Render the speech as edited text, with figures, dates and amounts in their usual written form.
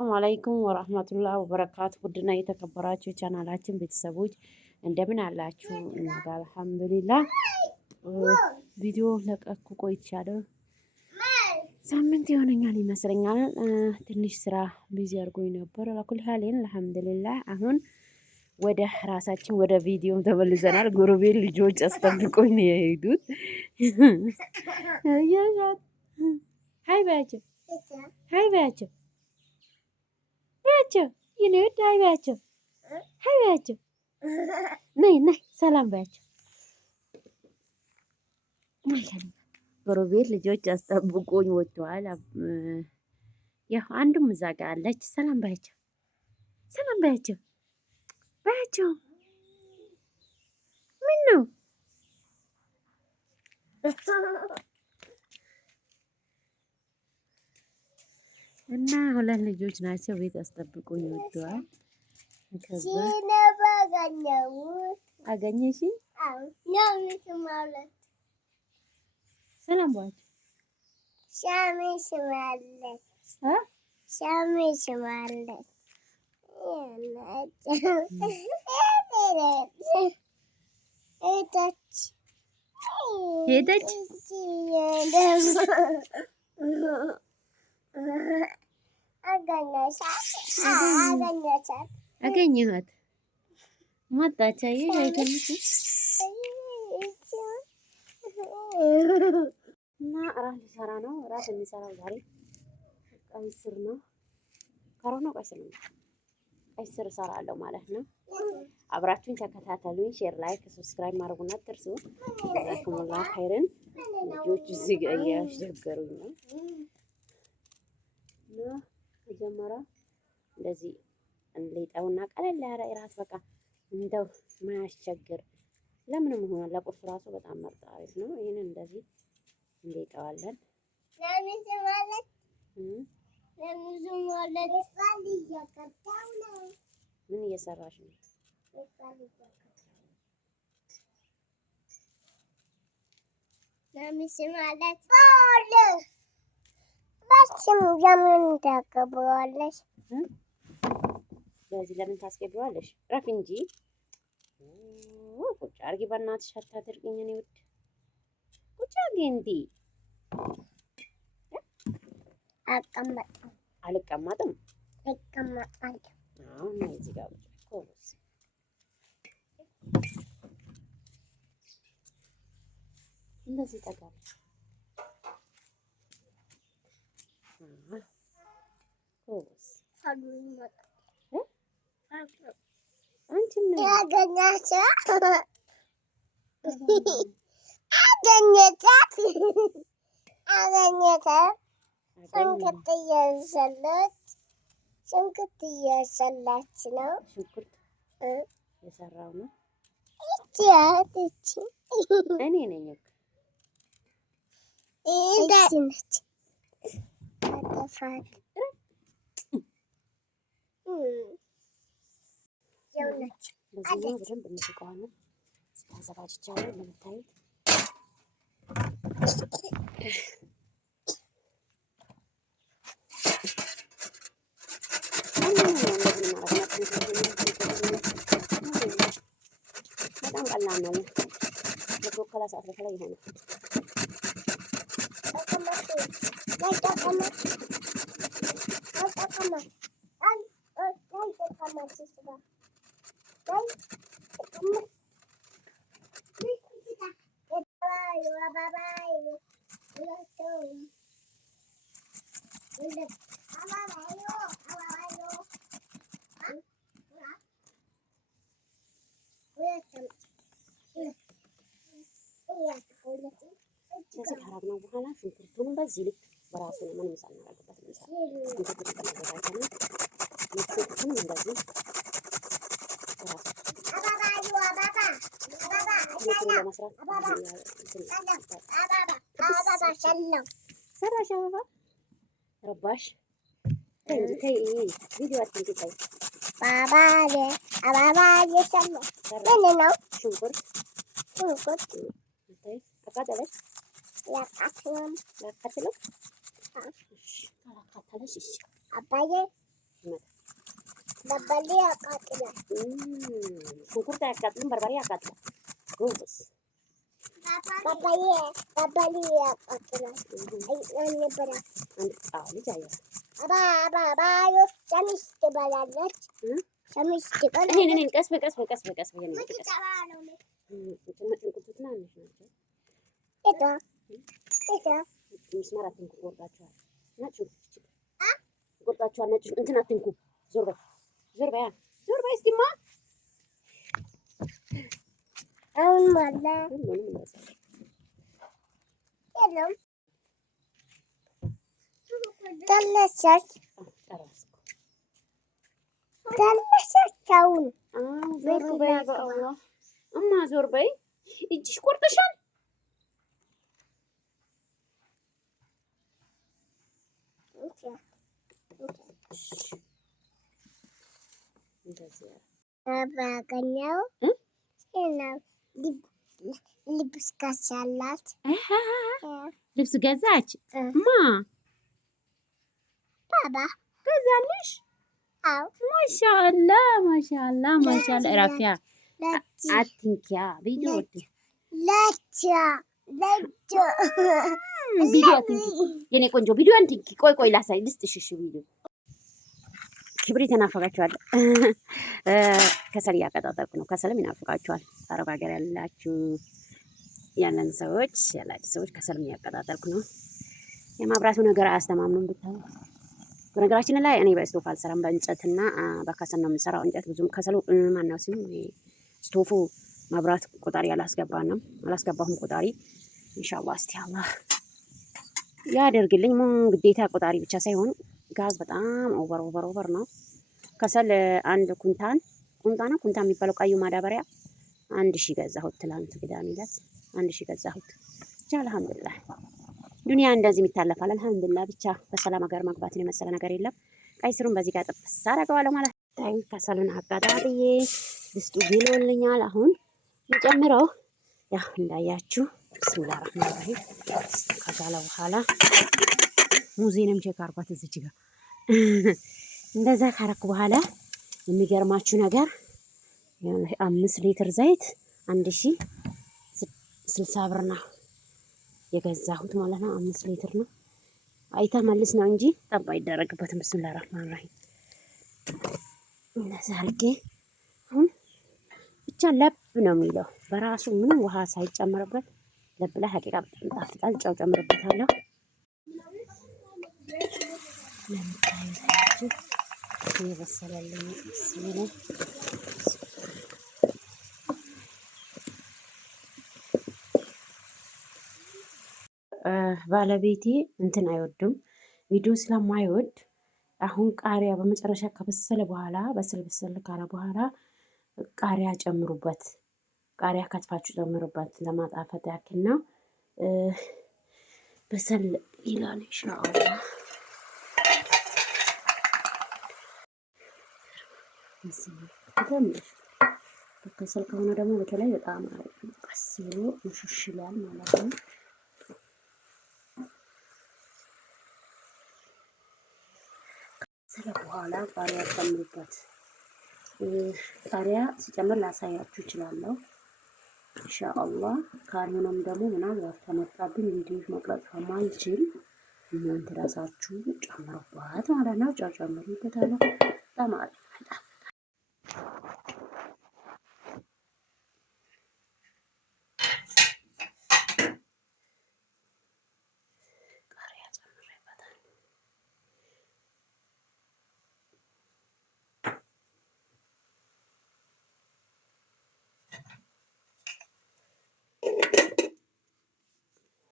ሰላም አለይኩም ወራህመቱላሂ ወበረካቱ። ውድና የተከበራችሁ ቻናላችን ቤተሰቦች እንደምን አላችሁ? እኛ ጋር አልሐምዱሊላህ። ቪዲዮ ለቀኩ ቆይቻለሁ። ሳምንት ይሆነኛል ይመስለኛል። ትንሽ ስራ ቢዚ አድርጎኝ ነበር። ለኩል ሀሌን አልሐምዱሊላህ። አሁን ወደ ራሳችን ወደ ቪዲዮ ተመልሰናል። ጎረቤት ልጆች አስጠብቆኝ ነው የሄዱት። ሀይ በያቸው፣ ሀይ በያቸው በያቸው፣ የኔ ውድ ሀይ በያቸው፣ ሀይ በያቸው። ነይ ነይ፣ ሰላም በያቸው። ጎረቤት ልጆች አስጠብቆኝ ወጥተዋል። ያው አንዱም እዛ ጋር አለች። ሰላም በያቸው፣ ሰላም በያቸው፣ በያቸው። ምን ነው እና ሁለት ልጆች ናቸው። ቤት አስጠብቆኝ ወጥተዋል። ከዛ አገኘሽ? ሰላም ባች ሻሜሽ ማለት ሄደች አገኘኋት መጣች። አየሽ አይተምሽ እና እራት ሊሰራ ነው። እራት የሚሰራው ዛሬ ቀይ ስር ነው። ከሮና ቀይ ስር ነው። ቀይ ስር እሰራለሁ ማለት ነው። አብራችሁን ተከታተሉኝ። ሼር፣ ላይክ፣ ሰብስክራይብ ማድረጉን አትርሱ። ጀዛኩሙላህ ኸይረን። ልጆች እዚህ ጋር እያስቸገሩኝ ነው። እና መጀመሪያ እንደዚህ እንሊጠውና ቀለል ያለ እራት በቃ እንደው ማያስቸግር ለምንም ሆነ ለቁርስ ራሱ በጣም ምርጥ አሪፍ ነው። ይሄንን እንደዚህ እንሊጠዋለን። ምን እየሰራሽ ነው? በዚህ ለምን ታስገቢዋለሽ? ረፍ እንጂ ቁጭ አድርጊ። በእናትሽ አታድርጊኝ። እኔ ውድ ቁጭ አድርጊ። እንዲ አልቀመጥም። አሁን እዚህ ጋር ኮርስ እንደዚህ ተጋብ ኮርስ አንቺም ነው ያገኛቻት ሽንኩርት እየሰላች ነው። ሽንኩርት የሰራው ነው። እኔ ነኝ በዚህ በደንብ እንስቀዋለን። አዘጋጅቻለሁ እንደምታዩት። በጣም ቀላል ነው። ለተወከላ ሰዓት በተለይ ይሆናል። ከዚህ ካረግነው በኋላ ሽንኩርቱን በዚህ ልክ በራሱ ነው ምንም ሳናደርግበት ሽንኩርቱን እንደዚህ ለመስራት ሰራሽ አበባ ረባሽ ተይ ቪዲዮ አትንኪ። አበባ እየሰራ ምን ነው? ሽንኩርት አቃጠለሽ? ያቃጥለም ያቃጥለም። እሺ አባዬ በርበሬ ያቃጥላል። ሽንኩርት አያቃጥልም፣ በርበሬ ያቃጥላል። ጎበዝ በርበሬ ያቃጥላል። አልነበረ ልጅ አያ ሸሚዝ ትበላለች። ሸሚዝ ትበላለች። እኔ ቀስ በቀስ ምስማር አትንኩ፣ ቆርጣችኋል። ቆርጣችኋል። ነጭ እንትን አትንኩ። ዞር በይ እስኪማ። አሁን ማለ የለም ተነሳች። አሁን ዞር በይ በአላህ እማ፣ ዞር በይ። እጅሽ ቆርጠሻል። ባገኘው ልብስ ገዛላት። ልብስ ገዛች። ማ ባባ ገዛልሽ? አዎ። ማሻአላ ማሻአላ ማሻአላ። ራፊያ አትንኪያ ቪዲዮ ቪዲዮ አትንኪ የኔ ቆንጆ፣ ቪዲዮ አትንኪ። ቆይ ላሳይ ልስጥሽ። እሺ ቪዲዮ ክብሪት ተናፈቃችኋል። ከሰል እያቀጣጠልኩ ነው። ከሰልም ይናፍቃችኋል። አረብ ሀገር ያላችሁ ሰዎች ከሰልም እያቀጣጠልኩ ነው። የማብራቱ ነገር አያስተማምኑም ብታዩ። በነገራችን ላይ እኔ በስቶፍ አልሰራም፣ በእንጨትና በከሰል ነው የምሰራው። እንጨት ብዙም ከሰሉ ማነው ስም ስቶፉ መብራት ቆጣሪ አላስገባሁም ቆጣሪ። ኢንሻአላህ እስቲ አላህ ያደርግልኝ። ግዴታ ቆጣሪ ብቻ ሳይሆን ጋዝ በጣም ኦቨር ነው። ከሰል አንድ ኩንታን የሚባለው ቀዩ ማዳበሪያ 1000 ገዛሁት። ትላንት ቅዳሜ ዕለት 1000 ገዛሁት። ብቻ አልሐምዱሊላህ ዱንያ እንደዚህ ይታለፋል። አልሐምዱሊላህ ብቻ በሰላም ሀገር መግባትን የመሰለ ነገር የለም። ቀይ ስሩን በዚህ ጋር ጥብስ አደርገዋለሁ ማለት ነው። ከሰሉን አቃጣጥዬ ድስቱ ግሎልኛል። አሁን የጨምረው ያው እንዳያችሁ ብስሚላህ ረህማን ረሂም ከጋለ በኋላ ሙዚንም ቼክ አርጓት እዚች ጋር እንደዛ ካረኩ በኋላ የሚገርማችሁ ነገር 5 ሊትር ዘይት 1060 ብር ነው የገዛሁት ማለት ነው። 5 ሊትር ነው። አይታ መልስ ነው እንጂ ጠባ አይደረግበትም። ብስሚላህ ረህማን ረሂም እንደዛ አድርጌ አሁን ብቻ ለብ ነው የሚለው በራሱ ምንም ውሃ ሳይጨመርበት ለብ ላይ ሀቂቃ በጣም ጣፍጣል። ጨው ጨምርበታለሁ። ለምታዩታችሁ እየበሰለልኝ ሲል ባለቤቴ እንትን አይወድም፣ ቪዲዮ ስለማይወድ አሁን ቃሪያ በመጨረሻ ከበሰለ በኋላ በስል ካለ በኋላ ቃሪያ ጨምሩበት። ቃሪያ ከትፋችሁ ጨምሩበት ለማጣፈጥ ያክል ነው። በሰል ይላል ኢንሻአላህ። በከሰል ከሆነ ደግሞ በተለይ በጣም አሪፍ ነው። ቀስ ብሎ ሙሽሽ ይላል ማለት ነው። ከሰለ በኋላ ቃሪያ ጨምሩበት። ቃሪያ ሲጨምር ላሳያችሁ እችላለሁ ኢንሻአላህ። ካልሆነም ደግሞ ምናልባት ከመጣብኝ እንዲህ መቅረጽ ከማልችል እናንተ ራሳችሁ ጨምሩበት ማለት ነው። ጨው ጨምሩበታለሁ። በጣም አሪፍ